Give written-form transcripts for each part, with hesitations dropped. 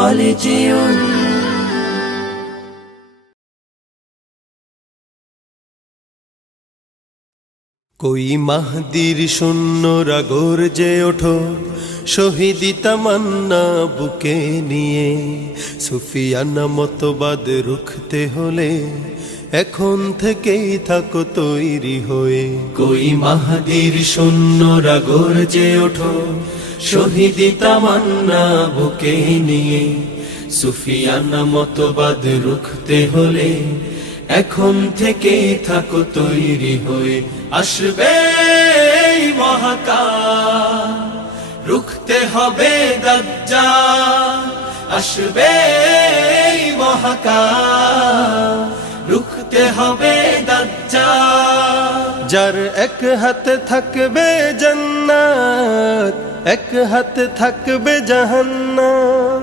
خالدون कोई মাহদির শূন্যরা গর্জে ওঠো শহীদি তামান্না বুকে নিয়ে সুফিয়ানা মতবাদ রুখতে হলে এখন থেকেই থাকো তৈরি হয়ে कोई মাহদির শূন্যরা গর্জে ওঠো শহীদি তামান্না বুকে নিয়ে সুফিয়ানা মতবাদ রুখতে হলে এখন থেকে থাকো তৈরি হয়ে আসবে এই মহাকাল রুখতে হবে দাজ্জাল আসবে এই মহাকাল রুখতে হবে দাজ্জাল যার এক হাতে থাকবে জান্নাত এক হাতে থাকবে জাহান্নাম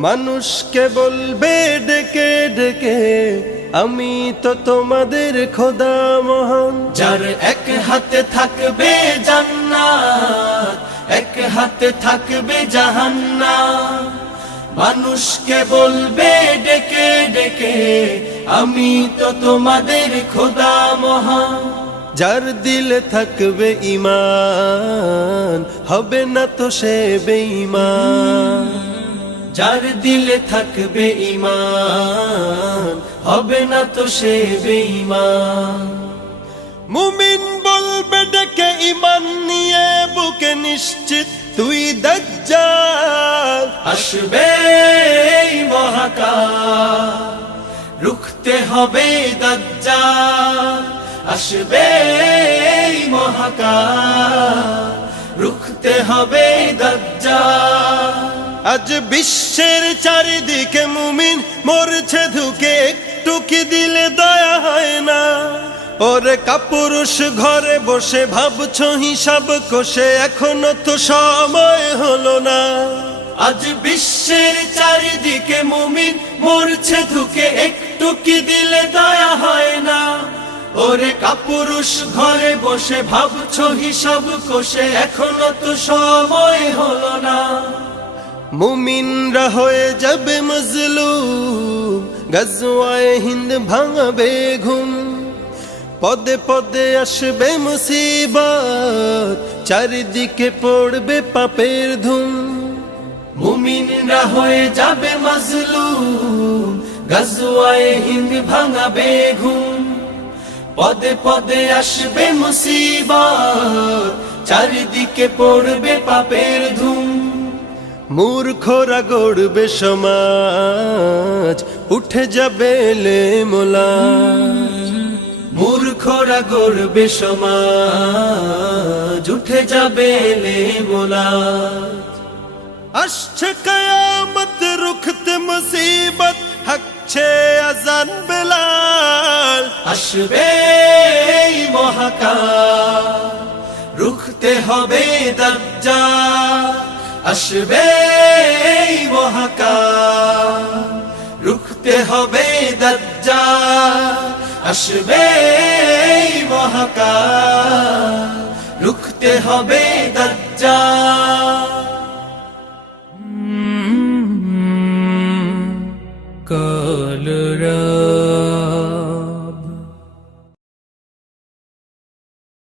মানুষকে বলবে ডেকে ডেকে আমি তো তোমাদের খোদা মহান যার এক হাতে থাকবে জান্নাত এক হাতে থাকবে জাহান্নাম মানুষকে বলবে ডেকে ডেকে আমি তো তোমাদের খোদা মহান যার দিলে থাকবে ঈমান হবে না তো সে বেঈমান যার দিলে থাকবে ঈমান হবে না তো সে বেঈমান মুমিন বলবে ডেকে ঈমান নিয়ে বুকে নিশ্চিত তুই দাজ্জাল আসবে এই মহাকাল রুখতে হবে দাজ্জাল আসবে এই মহাকাল রুখতে হবে দাজ্জাল আজ বিশ্বের চারিদিকে মুমিন মরছে ধুকে একটু কি দিলে দয়া হয় না ওরে কাপুরুষ ঘরে বসে ভাবছো হিসাব কষে এখনো তো সময় হলো না আজ বিশ্বের চারিদিকে মুমিন মরছে ধুকে একটু কি দিলে দয়া হয় না ওরে কাপুরুষ ঘরে বসে ভাবছো হিসাব কষে এখনো তো সময় হলো না মুমিনরা হয়ে যাবে মজলুম গজওয়ায়ে হিন্দ ভাঙাবে ঘুম পদে পদে আসবে মুসিবত চারিদিকে পড়বে পাপের ধুম মুমিনরা হয়ে যাবে মজলুম গজওয়ায়ে হিন্দ ভাঙাবে ঘুম পদে পদে আসবে মুসিবত চারিদিকে পড়বে পাপের ধুম মূর্খরা গড়বে সমাজ উঠে যাবে লেমোলা মূর্খরা গড়বে সমাজ উঠে যাবে লেমোলা আসছে কিয়ামত রুখতে মুসিবত হাকছে আজান বেলাল আসবে এই মহাকাল রুখতে হবে দাজ্জাল আসবে এই মহাকাল রুখতে হবে দাজ্জাল আসবে এই মহাকাল রুখতে হবে দাজ্জাল